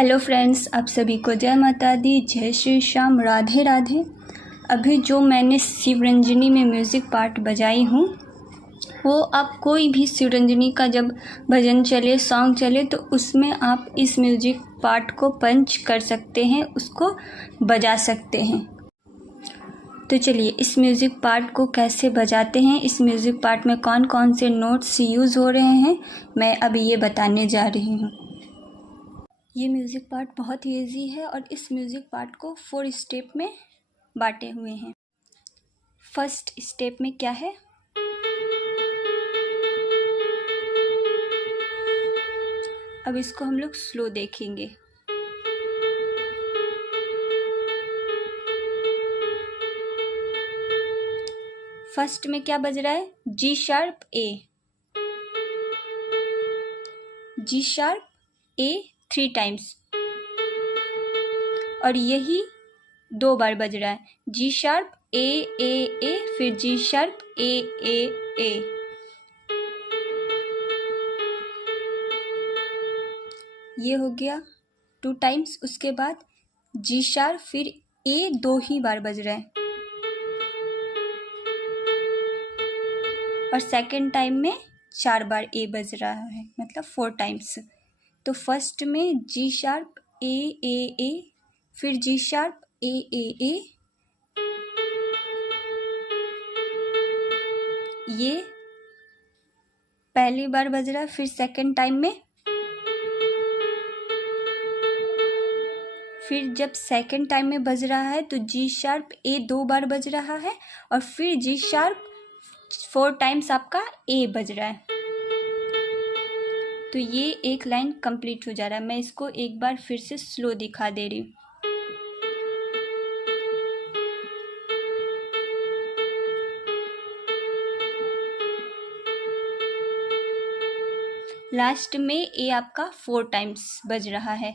Hello friends, आप सभी को जय माता दी, जय श्री श्याम, राधे राधे। अभी जो मैंने शिवरंजनी में म्यूज़िक पार्ट बजाई हूँ वो आप कोई भी शिवरंजनी का जब भजन चले, सॉन्ग चले तो उसमें आप इस म्यूज़िक पार्ट को पंच कर सकते हैं, उसको बजा सकते हैं। तो चलिए इस म्यूज़िक पार्ट को कैसे बजाते हैं, इस म्यूज़िक पार्ट में कौन कौन से नोट्स यूज़ हो रहे हैं, मैं अभी ये बताने जा रही हूँ। ये म्यूज़िक पार्ट बहुत ही ईजी है और इस म्यूज़िक पार्ट को 4 स्टेप में बांटे हुए हैं। फर्स्ट स्टेप में क्या है, अब इसको हम लोग स्लो देखेंगे। फर्स्ट में क्या बज रहा है, G sharp A, G sharp A 3 times, और यही 2 बार बज रहा है, G sharp A A A, फिर जी शार्प ए ए ए। ये हो गया 2 टाइम्स। उसके बाद जी शार्प फिर ए 2 ही बार बज रहा है, और सेकंड टाइम में 4 बार ए बज रहा है, मतलब 4 टाइम्स। तो फर्स्ट में जी शार्प ए ए ए, फिर जी शार्प ए ए ए, ये पहली बार बज रहा है। फिर सेकंड टाइम में, फिर जब सेकंड टाइम में बज रहा है तो जी शार्प ए 2 बार बज रहा है, और फिर जी शार्प 4 टाइम्स आपका ए बज रहा है। तो ये एक लाइन कंप्लीट हो जा रहा है। मैं इसको एक बार फिर से स्लो दिखा दे रही हूँ। लास्ट में ए आपका 4 टाइम्स बज रहा है,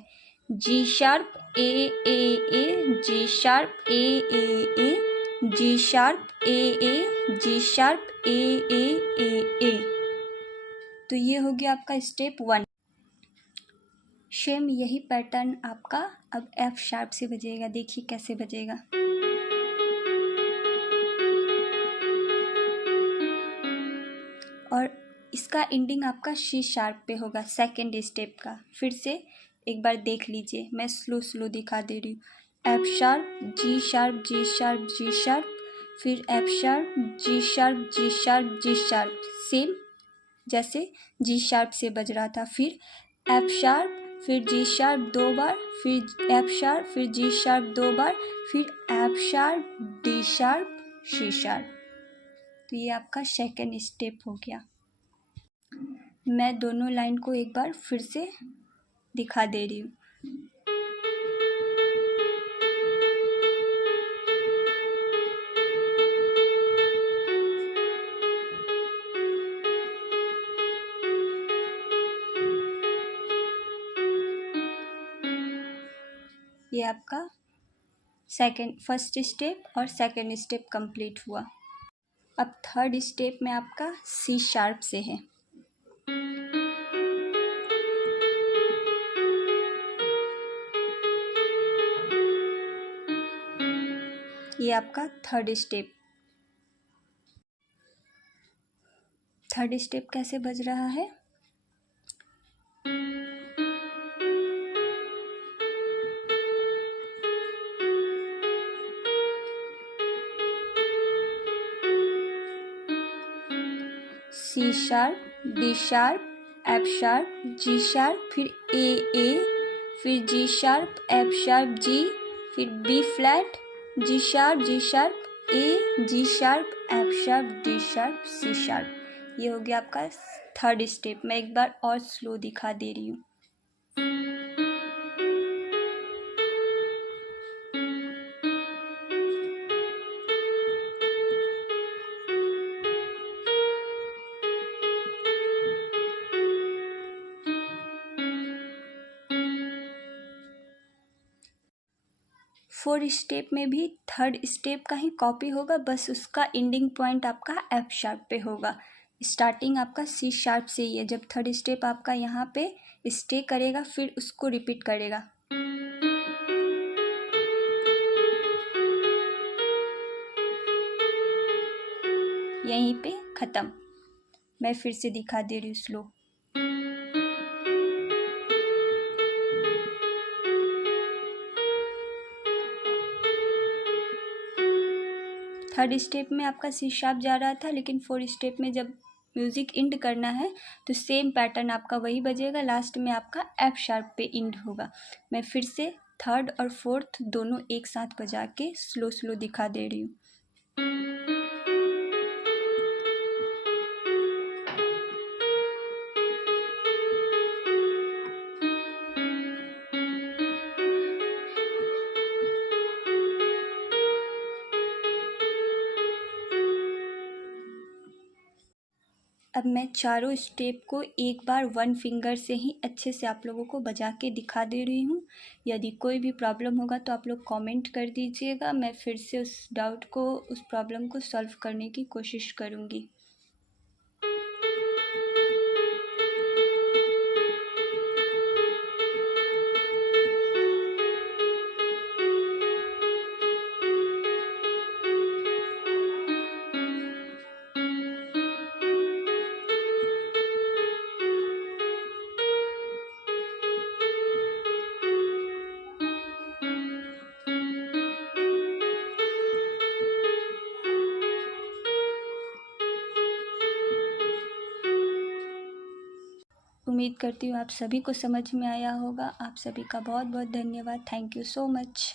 G sharp A A A, G sharp A A A, G sharp A A, G sharp A A A A. तो ये हो गया आपका स्टेप 1। सेम यही पैटर्न आपका अब एफ शार्प से बजेगा। देखिए कैसे बजेगा। और इसका एंडिंग आपका सी शार्प पे होगा, सेकंड स्टेप का। फिर से एक बार देख लीजिए, मैं स्लो दिखा दे रही हूँ। F sharp, G sharp, G sharp, G sharp, फिर F sharp, G sharp, G sharp, G sharp, same जैसे जी शार्प से बज रहा था। फिर एफ शार्प, फिर जी शार्प 2 बार, फिर एफ शार्प, फिर जी शार्प 2 बार, फिर F sharp, D sharp, C sharp. तो ये आपका सेकंड स्टेप हो गया। मैं दोनों लाइन को एक बार फिर से दिखा दे रही हूँ। ये आपका फर्स्ट स्टेप और सेकंड स्टेप कंप्लीट हुआ। अब थर्ड स्टेप में आपका सी शार्प से है। ये आपका थर्ड स्टेप कैसे बज रहा है, C sharp, D sharp, F sharp, G sharp, फिर ए ए, फिर G sharp, F sharp, G, फिर B flat, G sharp, A, G sharp, F sharp, D sharp, C sharp. ये हो गया आपका थर्ड स्टेप। मैं एक बार और स्लो दिखा दे रही हूँ। फोर स्टेप में भी थर्ड स्टेप का ही कॉपी होगा, बस उसका एंडिंग पॉइंट आपका एफ शार्प पे होगा। स्टार्टिंग आपका सी शार्प से ही है। जब थर्ड स्टेप आपका यहाँ पे स्टे करेगा फिर उसको रिपीट करेगा। यहीं पे ख़त्म। मैं फिर से दिखा दे रही हूँ स्लो। थर्ड स्टेप में आपका सी शार्प जा रहा था, लेकिन फोर्थ स्टेप में जब म्यूज़िक इंड करना है तो सेम पैटर्न आपका वही बजेगा, लास्ट में आपका एफ शार्प पे इंड होगा। मैं फिर से थर्ड और फोर्थ दोनों एक साथ बजा के स्लो स्लो दिखा दे रही हूँ। अब मैं चारों स्टेप को एक बार वन फिंगर से ही अच्छे से आप लोगों को बजा के दिखा दे रही हूँ। यदि कोई भी प्रॉब्लम होगा तो आप लोग कमेंट कर दीजिएगा, मैं फिर से उस डाउट को, उस प्रॉब्लम को सॉल्व करने की कोशिश करूँगी। उम्मीद करती हूँ आप सभी को समझ में आया होगा। आप सभी का बहुत बहुत धन्यवाद। Thank you so much.